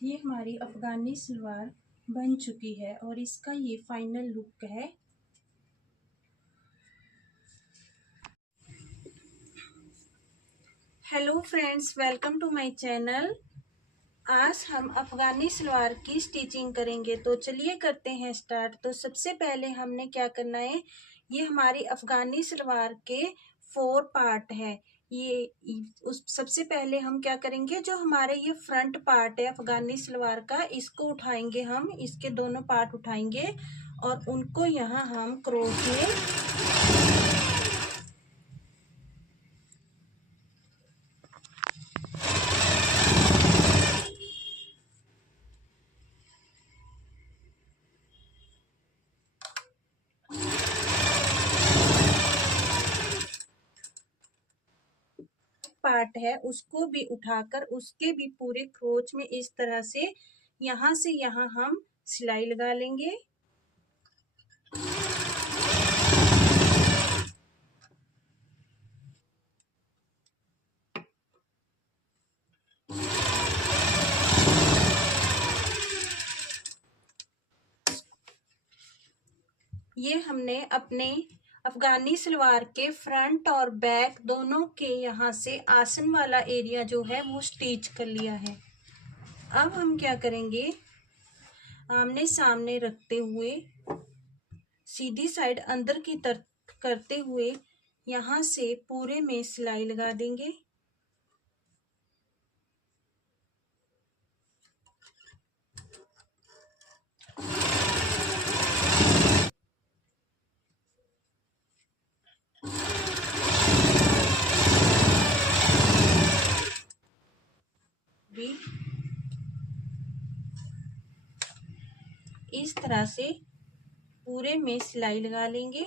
ये हमारी अफगानी सलवार बन चुकी है और इसका ये फाइनल लुक है। Hello friends, welcome to my channel. आज हम अफगानी सलवार की स्टिचिंग करेंगे, तो चलिए करते हैं स्टार्ट। तो सबसे पहले हमने क्या करना है, ये हमारी अफगानी सलवार के 4 पार्ट है। सबसे पहले हम क्या करेंगे, जो हमारे ये फ्रंट पार्ट है अफगानी सलवार का, इसको उठाएंगे हम, इसके दोनों पार्ट उठाएंगे और उनको यहाँ हम क्रोश में पार्ट है उसको भी उठाकर उसके भी पूरे क्रोच में इस तरह से यहाँ हम सिलाई लगा लेंगे। ये हमने अपने अफगानी सलवार के फ्रंट और बैक दोनों के यहाँ से आसन वाला एरिया जो है वो स्टिच कर लिया है। अब हम क्या करेंगे, आमने सामने रखते हुए सीधी साइड अंदर की तरफ करते हुए यहाँ से पूरे में सिलाई लगा देंगे। भी इस तरह से पूरे में सिलाई लगा लेंगे।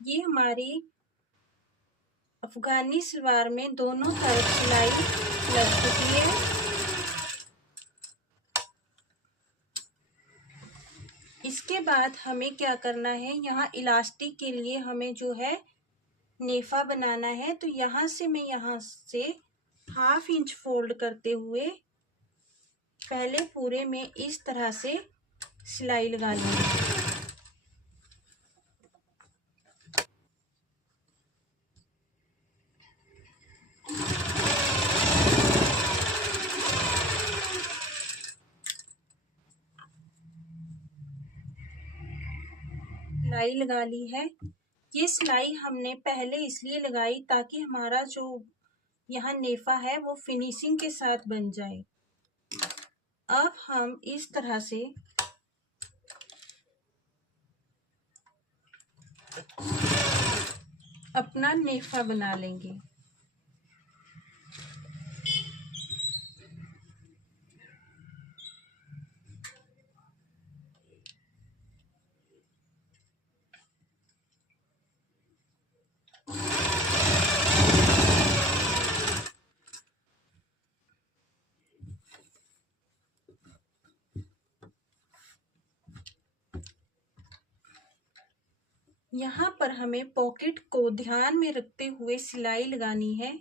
ये हमारी अफगानी सलवार में दोनों तरफ सिलाई लग चुकी है। इसके बाद हमें क्या करना है, यहाँ इलास्टिक के लिए हमें जो है नेफा बनाना है। तो यहाँ से मैं यहाँ से 1/2 इंच फोल्ड करते हुए पहले पूरे में इस तरह से सिलाई लगा लूँगी। सिलाई लगा ली है। ये सिलाई हमने पहले इसलिए लगाई ताकि हमारा जो यहाँ नेफा है वो फिनिशिंग के साथ बन जाए। अब हम इस तरह से अपना नेफा बना लेंगे। यहाँ पर हमें पॉकेट को ध्यान में रखते हुए सिलाई लगानी है।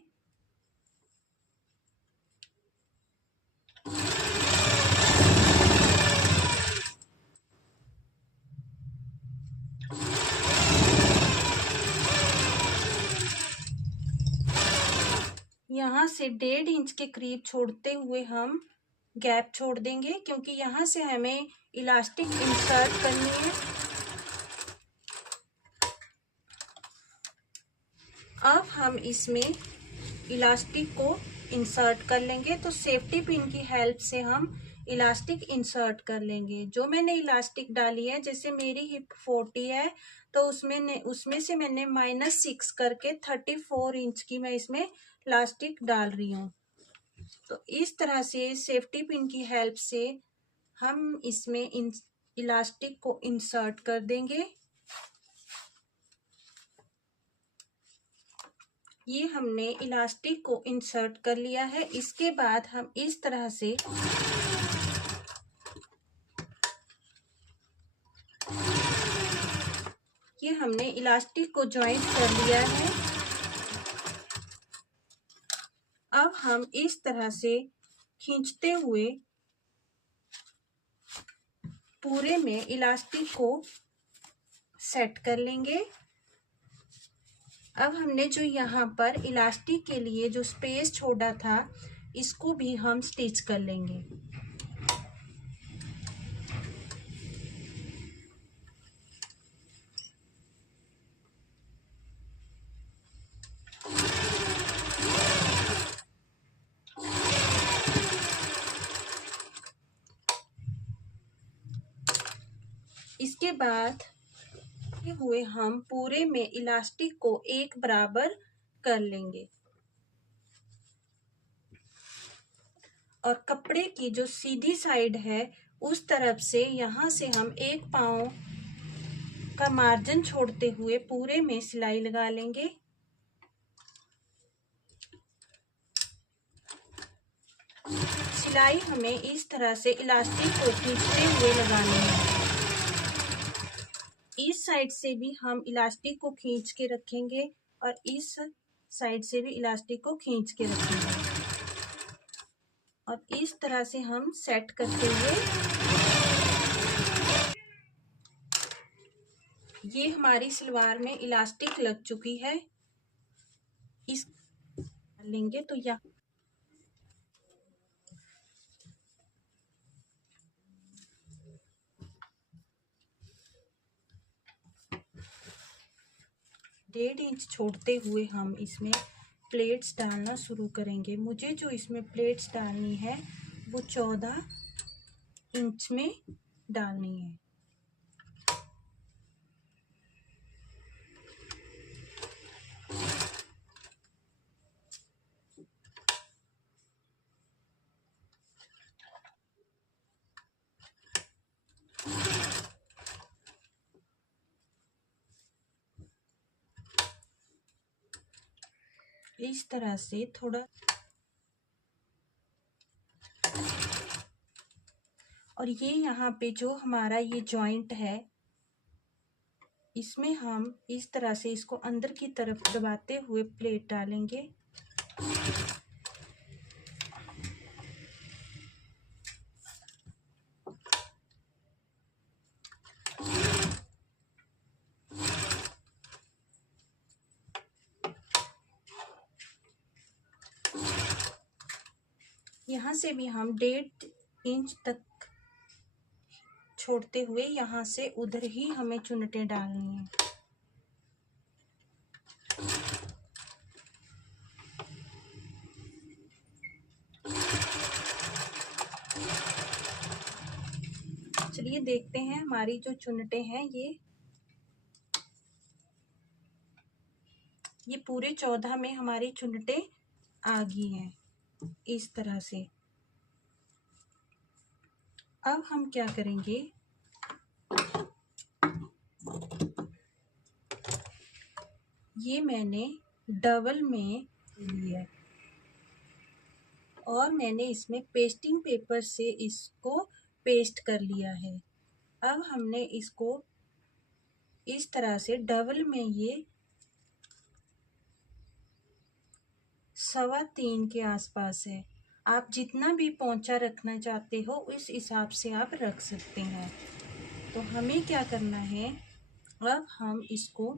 यहाँ से 1.5 इंच के करीब छोड़ते हुए हम गैप छोड़ देंगे, क्योंकि यहाँ से हमें इलास्टिक इंसर्ट करनी है। अब हम इसमें इलास्टिक को इंसर्ट कर लेंगे। तो सेफ्टी पिन की हेल्प से हम इलास्टिक इंसर्ट कर लेंगे। जो मैंने इलास्टिक डाली है, जैसे मेरी हिप 40 है तो उसमें से मैंने -6 करके 34 इंच की मैं इसमें इलास्टिक डाल रही हूँ। तो इस तरह से सेफ्टी पिन की हेल्प से हम इसमें इलास्टिक को इंसर्ट कर देंगे। ये हमने इलास्टिक को इंसर्ट कर लिया है। इसके बाद हम इस तरह से ये हमने इलास्टिक को जॉइंट कर लिया है। अब हम इस तरह से खींचते हुए पूरे में इलास्टिक को सेट कर लेंगे। अब हमने जो यहाँ पर इलास्टिक के लिए जो स्पेस छोड़ा था इसको भी हम स्टिच कर लेंगे। इसके बाद हुए हम पूरे में इलास्टिक को एक बराबर कर लेंगे और कपड़े की जो सीधी साइड है उस तरफ से यहाँ से हम 1 पाँव का मार्जिन छोड़ते हुए पूरे में सिलाई लगा लेंगे। सिलाई हमें इस तरह से इलास्टिक को खींचते हुए लगानी है। इस साइड से भी हम इलास्टिक को खींच के रखेंगे और इस साइड से भी इलास्टिक को खींच के रखेंगे और इस तरह से हम सेट करते हुए ये हमारी सलवार में इलास्टिक लग चुकी है। इस लेंगे तो या डेढ़ इंच छोड़ते हुए हम इसमें प्लेट्स डालना शुरू करेंगे। मुझे जो इसमें प्लेट्स डालनी है वो 14 इंच में डालनी है। इस तरह से थोड़ा और ये यहाँ पे जो हमारा ये जॉइंट है इसमें हम इस तरह से इसको अंदर की तरफ दबाते हुए प्लेट डालेंगे। यहाँ से भी हम 1.5 इंच तक छोड़ते हुए यहाँ से उधर ही हमें चुन्नटें डालनी है। चलिए देखते हैं हमारी जो चुन्नटें हैं ये पूरे 14 में हमारी चुन्नटें आ गई हैं इस तरह से। अब हम क्या करेंगे, ये मैंने डबल में लिया है और मैंने इसमें पेस्टिंग पेपर से इसको पेस्ट कर लिया है। अब हमने इसको इस तरह से डबल में ये 3.25 के आसपास है। आप जितना भी पोंचा रखना चाहते हो उस हिसाब से आप रख सकते हैं। तो हमें क्या करना है, अब हम इसको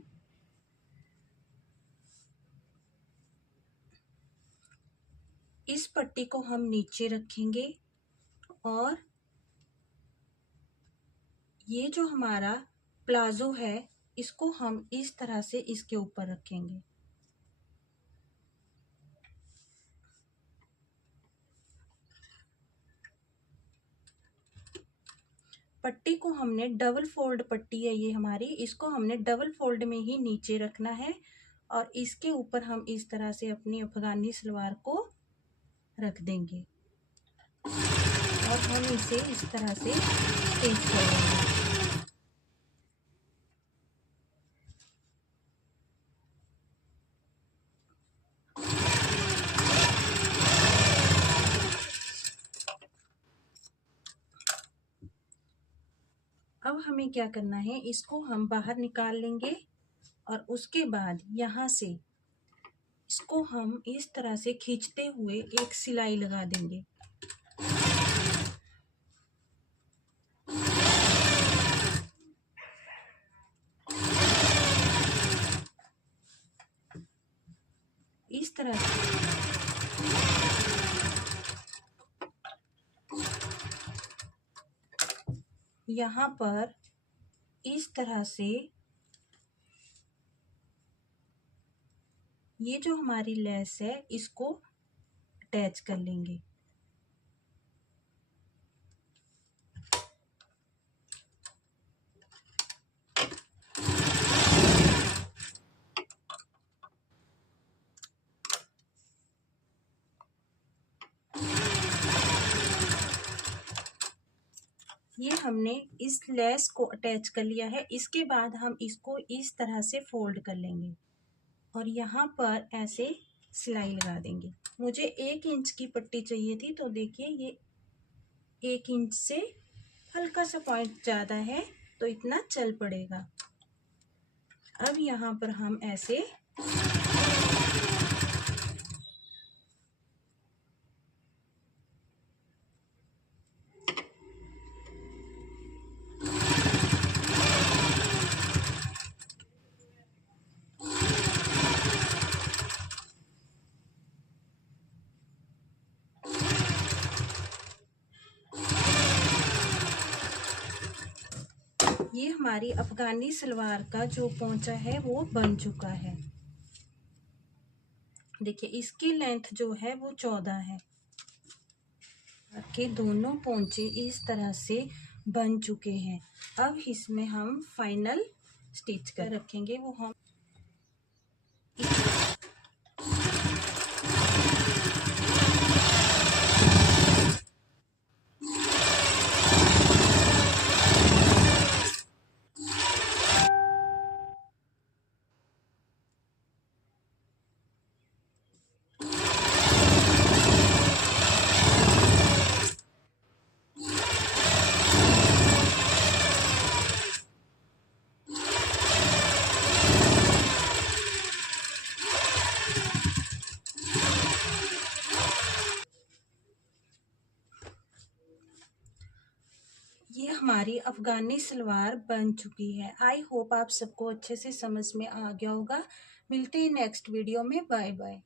इस पट्टी को हम नीचे रखेंगे और ये जो हमारा प्लाजो है इसको हम इस तरह से इसके ऊपर रखेंगे। पट्टी को हमने डबल फोल्ड पट्टी है ये हमारी, इसको हमने डबल फोल्ड में ही नीचे रखना है और इसके ऊपर हम इस तरह से अपनी अफगानी सलवार को रख देंगे और हम इसे इस तरह से स्टिच करेंगे। अब हमें क्या करना है, इसको हम बाहर निकाल लेंगे और उसके बाद यहाँ से इसको हम इस तरह से खींचते हुए एक सिलाई लगा देंगे। इस तरह से यहाँ पर इस तरह से ये जो हमारी लेस है इसको अटैच कर लेंगे। ये हमने इस लेस को अटैच कर लिया है। इसके बाद हम इसको इस तरह से फोल्ड कर लेंगे और यहाँ पर ऐसे सिलाई लगा देंगे। मुझे 1 इंच की पट्टी चाहिए थी, तो देखिए ये 1 इंच से हल्का सा पॉइंट ज़्यादा है तो इतना चल पड़ेगा। अब यहाँ पर हम ऐसे ये हमारी अफगानी सलवार का जो पोंचा है वो बन चुका है। देखिए इसकी लेंथ जो है वो 14 है। के दोनों पोंचे इस तरह से बन चुके हैं। अब इसमें हम फाइनल स्टिच कर रखेंगे। वो हम ये हमारी अफगानी सलवार बन चुकी है। आई होप आप सबको अच्छे से समझ में आ गया होगा। मिलते हैं नेक्स्ट वीडियो में। Bye bye.